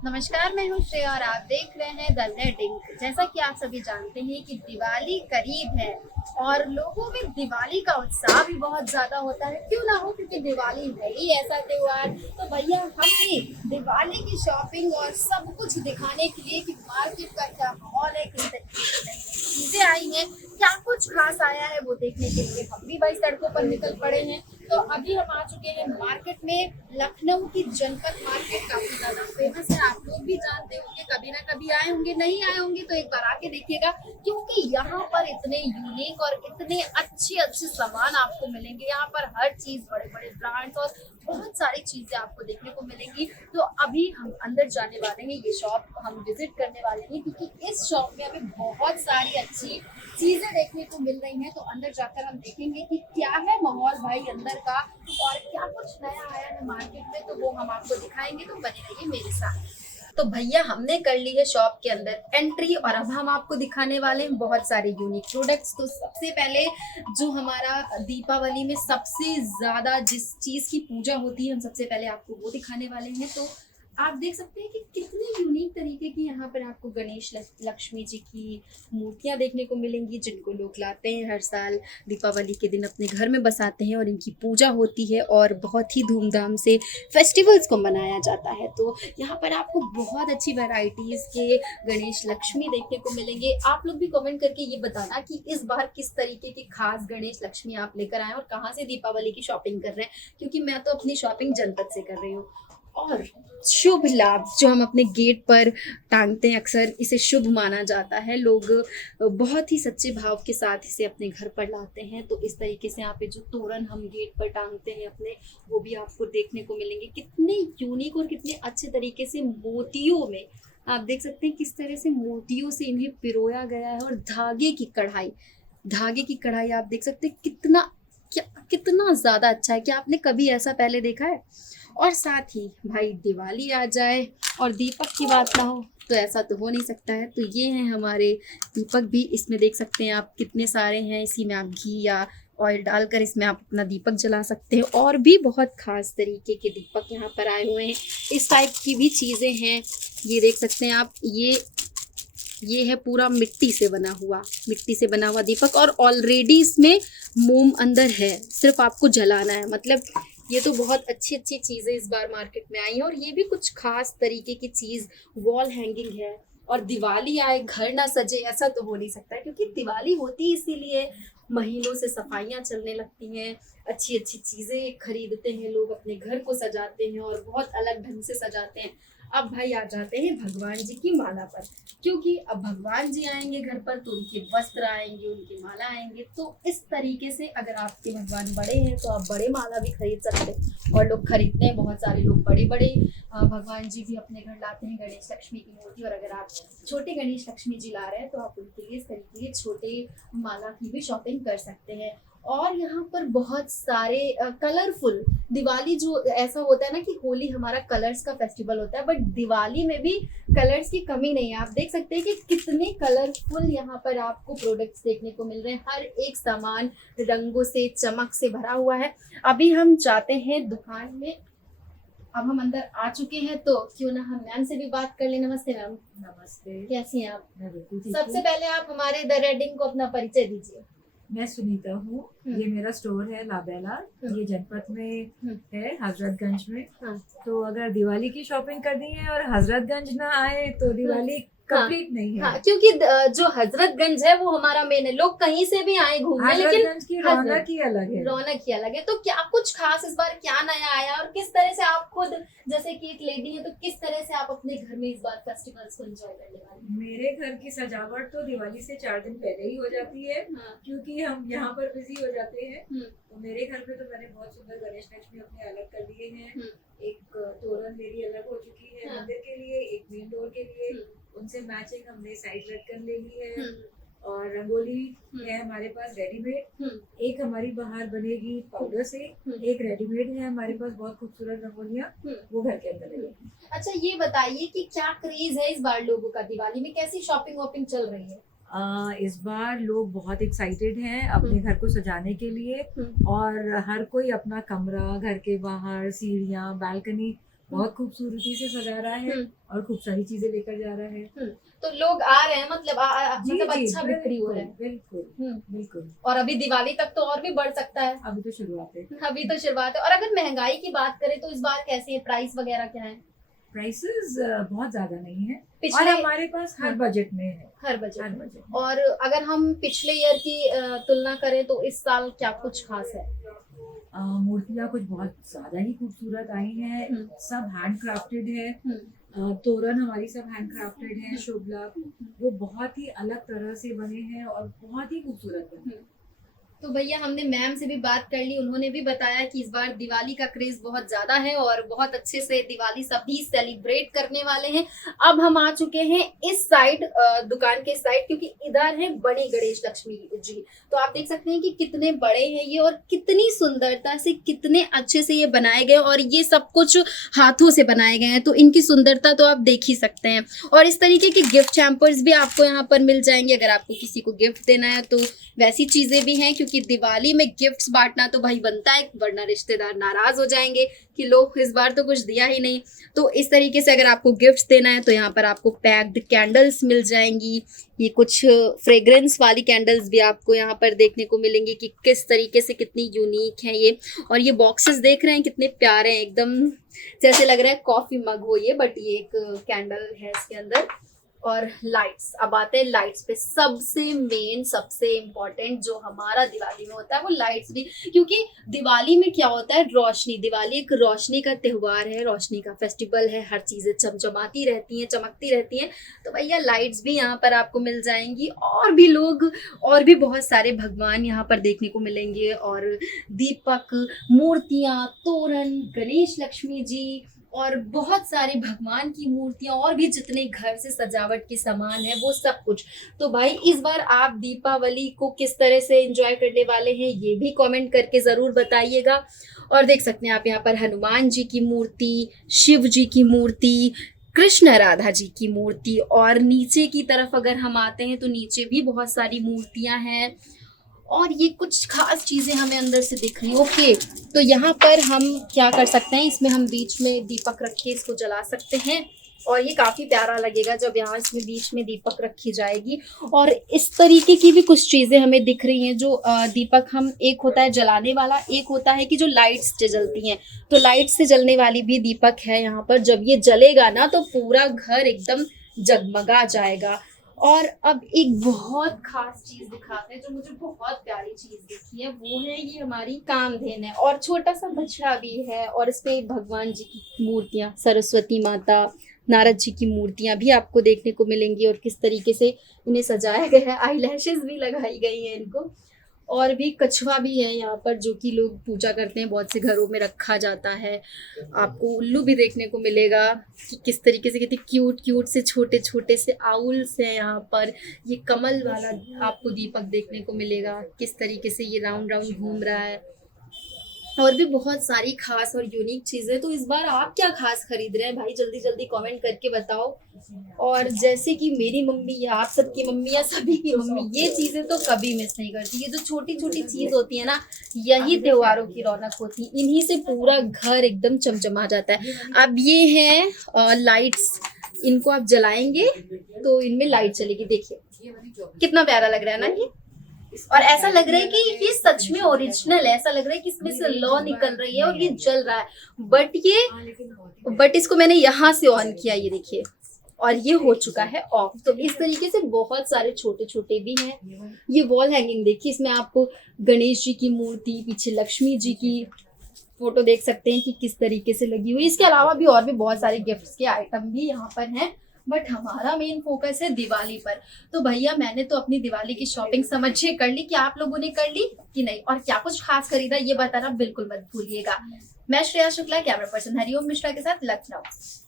नमस्कार, मैं हूँ श्रेया और आप देख रहे हैं द रेड इंक। जैसा कि आप सभी जानते हैं कि दिवाली करीब है और लोगों में दिवाली का उत्साह भी बहुत ज्यादा होता है। क्यों ना हो, क्योंकि दिवाली है ही ऐसा त्योहार। तो भैया हमने दिवाली की शॉपिंग और सब कुछ दिखाने के लिए कि मार्केट का क्या माहौल है, किस तरीके की नई नई चीजें आई हैं, क्या कुछ खास आया है, वो देखने के लिए हम भी भाई सड़कों पर निकल पड़े हैं। तो अभी हम आ चुके हैं मार्केट में। लखनऊ की जनपद मार्केट काफी ज्यादा फेमस है, आप लोग भी जानते होंगे, कभी ना कभी आए होंगे, नहीं आए होंगे तो एक बार आके देखिएगा, क्योंकि यहाँ पर इतने यूनिक और इतने अच्छे अच्छे सामान आपको मिलेंगे। यहाँ पर हर चीज, बड़े बड़े ब्रांड्स और बहुत सारी चीजें आपको देखने को मिलेंगी। तो अभी हम अंदर जाने वाले हैं, ये शॉप हम विजिट करने वाले हैं, क्योंकि इस शॉप में अभी बहुत सारी अच्छी चीजें देखने को मिल रही हैं। तो अंदर जाकर हम देखेंगे कि क्या है माहौल भाई अंदर का और क्या कुछ नया आया है मार्केट में, तो वो हम आपको दिखाएंगे। तो बने रहिए मेरे साथ। तो भैया हमने कर ली है शॉप के अंदर एंट्री और अब हम आपको दिखाने वाले हैं बहुत सारे यूनिक प्रोडक्ट्स। तो सबसे पहले जो हमारा दीपावली में सबसे ज्यादा जिस चीज की पूजा होती है, हम सबसे पहले आपको वो दिखाने वाले हैं। तो आप देख सकते हैं कि कितने यूनिक तरीके की यहाँ पर आपको गणेश लक्ष्मी जी की मूर्तियां देखने को मिलेंगी, जिनको लोग लाते हैं हर साल दीपावली के दिन अपने घर में बसाते हैं और इनकी पूजा होती है और बहुत ही धूमधाम से फेस्टिवल्स को मनाया जाता है। तो यहाँ पर आपको बहुत अच्छी वैरायटीज के गणेश लक्ष्मी देखने को मिलेंगे। आप लोग भी कमेंट करके ये बताना कि इस बार किस तरीके की खास गणेश लक्ष्मी आप लेकर आए और कहाँ से दीपावली की शॉपिंग कर रहे हैं, क्योंकि मैं तो अपनी शॉपिंग जनपद से कर रही हूँ। और शुभ लाभ जो हम अपने गेट पर टांगते हैं, अक्सर इसे शुभ माना जाता है। लोग बहुत ही सच्चे भाव के साथ इसे अपने घर पर लाते हैं। तो इस तरीके से यहाँ पे जो तोरण हम गेट पर टांगते हैं अपने, वो भी आपको देखने को मिलेंगे। कितने यूनिक और कितने अच्छे तरीके से मोतियों में आप देख सकते हैं किस तरह से मोतियों से इन्हें पिरोया गया है। और धागे की कढ़ाई आप देख सकते हैं कितना ज्यादा अच्छा है। क्या आपने कभी ऐसा पहले देखा है? और साथ ही भाई दिवाली आ जाए और दीपक की बात ना हो तो ऐसा तो हो नहीं सकता है। तो ये हैं हमारे दीपक भी, इसमें देख सकते हैं आप कितने सारे हैं। इसी में आप घी या ऑयल डालकर इसमें आप अपना दीपक जला सकते हैं। और भी बहुत खास तरीके के दीपक यहाँ पर आए हुए हैं, इस टाइप की भी चीज़ें हैं। ये देख सकते हैं आप, ये है पूरा मिट्टी से बना हुआ दीपक और ऑलरेडी इसमें मोम अंदर है, सिर्फ आपको जलाना है। मतलब ये तो बहुत अच्छी अच्छी चीजें इस बार मार्केट में आई हैं। और ये भी कुछ खास तरीके की चीज वॉल हैंगिंग है। और दिवाली आए घर ना सजे, ऐसा तो हो नहीं सकता है, क्योंकि दिवाली होती इसीलिए महीनों से सफाइयां चलने लगती हैं, अच्छी अच्छी चीजें खरीदते हैं लोग, अपने घर को सजाते हैं और बहुत अलग ढंग से सजाते हैं। अब भाई आ जाते हैं भगवान जी की माला पर, क्योंकि अब भगवान जी आएंगे घर पर तो उनके वस्त्र आएंगे, उनकी माला आएंगे। तो इस तरीके से अगर आपके भगवान बड़े हैं तो आप बड़े माला भी खरीद सकते हैं और लोग खरीदते हैं। बहुत सारे लोग बड़े बड़े भगवान जी भी अपने घर लाते हैं, गणेश लक्ष्मी की मूर्ति। और अगर आप छोटे गणेश लक्ष्मी जी ला रहे हैं तो आप उनके लिए इस तरीके के छोटे माला की भी शॉपिंग कर सकते हैं। और यहाँ पर बहुत सारे कलरफुल, दिवाली जो ऐसा होता है ना कि होली हमारा कलर्स का फेस्टिवल होता है, बट दिवाली में भी कलर्स की कमी नहीं है। आप देख सकते हैं कि कितने कलरफुल यहाँ पर आपको प्रोडक्ट्स देखने को मिल रहे हैं। हर एक सामान रंगों से, चमक से भरा हुआ है। अभी हम जाते हैं दुकान में। अब हम अंदर आ चुके हैं तो क्यों ना हम मैम से भी बात कर लें। नमस्ते मैम। नमस्ते। कैसी हैं आप? मैं बिल्कुल ठीक सबसे हूँ। पहले आप हमारे द रेडिंग को अपना परिचय दीजिए। मैं सुनीता हूँ। ये मेरा स्टोर है लाबेला, ये जनपद में है, हजरतगंज में। हाँ। तो अगर दिवाली की शॉपिंग करनी है और हजरतगंज ना आए तो दिवाली कंप्लीट नहीं है। हाँ, क्योंकि जो हजरतगंज है वो हमारा मेन है। लोग कहीं से भी आए घूमने, लेकिन हजरतगंज की रौनक ही अलग है। रौनक ही अलग है। तो क्या कुछ खास इस बार क्या नया आया और किस तरह से आप खुद, जैसे कि एक लेडी है, तो किस तरह से आप अपने घर में इस बार फेस्टिवल्स को एंजॉय करने वाले? मेरे घर की सजावट तो दिवाली से 4 दिन पहले ही हो जाती है। हाँ। क्योंकि हम यहाँ पर बिजी हो जाते हैं। हम्म। तो मेरे घर में तो मैंने बहुत सुंदर गणेश लक्ष्मी अपने अलग कर लिए हैं। हम्म। एक तोरण मेरी अलग हो चुकी है हाँ। मंदिर के लिए, एक मेन डोर के लिए। हम्म। उनसे मैचिंग हमने साइड लटकन ले ली है। और रंगोली है हमारे पास रेडीमेड। एक हमारी बाहर बनेगी पाउडर से, एक रेडीमेड है हमारे पास बहुत खूबसूरत रंगोलियाँ, वो घर के अंदर लगेगी। अच्छा, ये बताइए कि क्या क्रेज है इस बार लोगों का दिवाली में, कैसी शॉपिंग वॉपिंग चल रही है? इस बार लोग बहुत एक्साइटेड हैं अपने घर को सजाने के लिए। और हर कोई अपना कमरा, घर के बाहर सीढ़ियाँ, बालकनी बहुत खूबसूरती से सजा रहा है और खूब सारी चीजें लेकर जा रहा है। तो लोग आ रहे हैं, मतलब मतलब जी, अच्छा बिक्री हो रहा है। बिल्कुल बिल्कुल। और अभी दिवाली तक तो और भी बढ़ सकता है। अभी तो शुरुआत है। अभी तो शुरुआत है। और अगर महंगाई की बात करें तो इस बार कैसी है, प्राइस वगैरह क्या है? प्राइसेस बहुत ज्यादा नहीं है और पिछले हमारे पास हर बजट में है। हर बजट हर में। बजट। और अगर हम पिछले ईयर की तुलना करें तो इस साल क्या कुछ खास है? मूर्तियाँ कुछ बहुत ज्यादा ही खूबसूरत आई हैं। सब हैंड क्राफ्टेड है। तोरण हमारी सब हैंड क्राफ्टेड है। शुभ लाभ वो बहुत ही अलग तरह से बने हैं और बहुत ही खूबसूरत बने हैं। तो भैया हमने मैम से भी बात कर ली, उन्होंने भी बताया कि इस बार दिवाली का क्रेज बहुत ज्यादा है और बहुत अच्छे से दिवाली सभी सेलिब्रेट करने वाले हैं। अब हम आ चुके हैं इस साइड, दुकान के साइड, क्योंकि इधर है बड़ी गणेश लक्ष्मी जी। तो आप देख सकते हैं कि कितने बड़े हैं ये और कितनी सुंदरता से, कितने अच्छे से ये बनाए गए और ये सब कुछ हाथों से बनाए गए हैं। तो इनकी सुंदरता तो आप देख ही सकते हैं। और इस तरीके के गिफ्ट हैम्पर्स भी आपको यहाँ पर मिल जाएंगे। अगर आपको किसी को गिफ्ट देना है तो वैसी चीजें भी हैं, क्योंकि दिवाली में गिफ्ट्स बांटना तो भाई बनता है, वरना रिश्तेदार नाराज हो जाएंगे कि लो इस बार तो कुछ दिया ही नहीं। तो इस तरीके से अगर आपको गिफ्ट्स देना है तो यहाँ पर आपको पैक्ड कैंडल्स मिल जाएंगी। ये कुछ फ्रेग्रेंस वाली कैंडल्स भी आपको यहाँ पर देखने को मिलेंगी कि किस तरीके से कितनी यूनिक है ये। और ये बॉक्सेस देख रहे हैं कितने प्यारे हैं, एकदम जैसे लग रहा है कॉफी मग हो ये, बट ये एक कैंडल है इसके अंदर। और लाइट्स, अब आते हैं लाइट्स पे। सबसे मेन, सबसे इम्पोर्टेंट जो हमारा दिवाली में होता है वो लाइट्स भी, क्योंकि दिवाली में क्या होता है, रोशनी। दिवाली एक रोशनी का त्योहार है, रोशनी का फेस्टिवल है। हर चीजें चमचमाती रहती हैं, चमकती रहती हैं। तो भैया लाइट्स भी यहाँ पर आपको मिल जाएंगी। और भी लोग, और भी बहुत सारे भगवान यहाँ पर देखने को मिलेंगे और दीपक, मूर्तियां, तोरण, गणेश लक्ष्मी जी और बहुत सारे भगवान की मूर्तियां और भी जितने घर से सजावट के सामान है वो सब कुछ। तो भाई इस बार आप दीपावली को किस तरह से एंजॉय करने वाले हैं ये भी कमेंट करके जरूर बताइएगा। और देख सकते हैं आप यहाँ पर हनुमान जी की मूर्ति, शिव जी की मूर्ति, कृष्ण राधा जी की मूर्ति, और नीचे की तरफ अगर हम आते हैं तो नीचे भी बहुत सारी मूर्तियां हैं। और ये कुछ खास चीजें हमें अंदर से दिख रही हैं। ओके, तो यहाँ पर हम क्या कर सकते हैं, इसमें हम बीच में दीपक रख के इसको जला सकते हैं और ये काफी प्यारा लगेगा जब यहाँ इसमें बीच में दीपक रखी जाएगी। और इस तरीके की भी कुछ चीजें हमें दिख रही हैं जो दीपक हम, एक होता है जलाने वाला, एक होता है कि जो लाइट्स से जलती हैं। तो लाइट से जलने वाली भी दीपक है यहाँ पर। जब ये जलेगा ना तो पूरा घर एकदम जगमगा जाएगा। और अब एक बहुत खास चीज दिखाते हैं जो मुझे बहुत प्यारी चीज दिखी है, वो है ये हमारी कामधेन है और छोटा सा बछड़ा भी है। और इस पे भगवान जी की मूर्तियां, सरस्वती माता, नारद जी की मूर्तियां भी आपको देखने को मिलेंगी और किस तरीके से इन्हें सजाया गया है। आईलैशेस भी लगाई गई हैं इनको। और भी कछुआ भी है यहाँ पर जो कि लोग पूजा करते हैं, बहुत से घरों में रखा जाता है। आपको उल्लू भी देखने को मिलेगा कि किस तरीके से, कितने क्यूट क्यूट से छोटे छोटे से आउल्स हैं यहाँ पर। ये कमल वाला आपको दीपक देखने को मिलेगा, किस तरीके से ये राउंड राउंड घूम रहा है। और भी बहुत सारी खास और यूनिक चीजें। तो इस बार आप क्या खास खरीद रहे हैं भाई, जल्दी जल्दी कमेंट करके बताओ। और जैसे कि मेरी मम्मी या आप सबकी मम्मी या सभी की मम्मी ये चीजें तो कभी मिस नहीं करती। ये जो छोटी छोटी चीज होती है ना, यही त्योहारों की रौनक होती है। इन्हीं से पूरा घर एकदम चमचमा जाता है। अब ये है लाइट्स, इनको आप जलाएंगे तो इनमें लाइट चलेगी। देखिए कितना प्यारा लग रहा है ना ये। और ऐसा लग रहा है कि ये सच में ओरिजिनल है, ऐसा लग रहा है कि इसमें से लौ निकल रही है और ये जल रहा है। बट इसको मैंने यहाँ से ऑन किया, ये देखिए, और ये हो चुका है ऑफ। तो इस तरीके से बहुत सारे छोटे छोटे भी हैं। ये वॉल हैंगिंग देखिए, इसमें आपको गणेश जी की मूर्ति, पीछे लक्ष्मी जी की फोटो देख सकते हैं कि किस तरीके से लगी हुई। इसके अलावा भी और भी बहुत सारे गिफ्ट्स के आइटम भी यहाँ पर हैं, बट हमारा मेन फोकस है दिवाली पर। तो भैया मैंने तो अपनी दिवाली की शॉपिंग समझिए कर ली, कि आप लोगों ने कर ली कि नहीं, और क्या कुछ खास खरीदा ये बताना बिल्कुल मत भूलिएगा। मैं श्रेया शुक्ला, कैमरा पर्सन हरिओम मिश्रा के साथ, लखनऊ।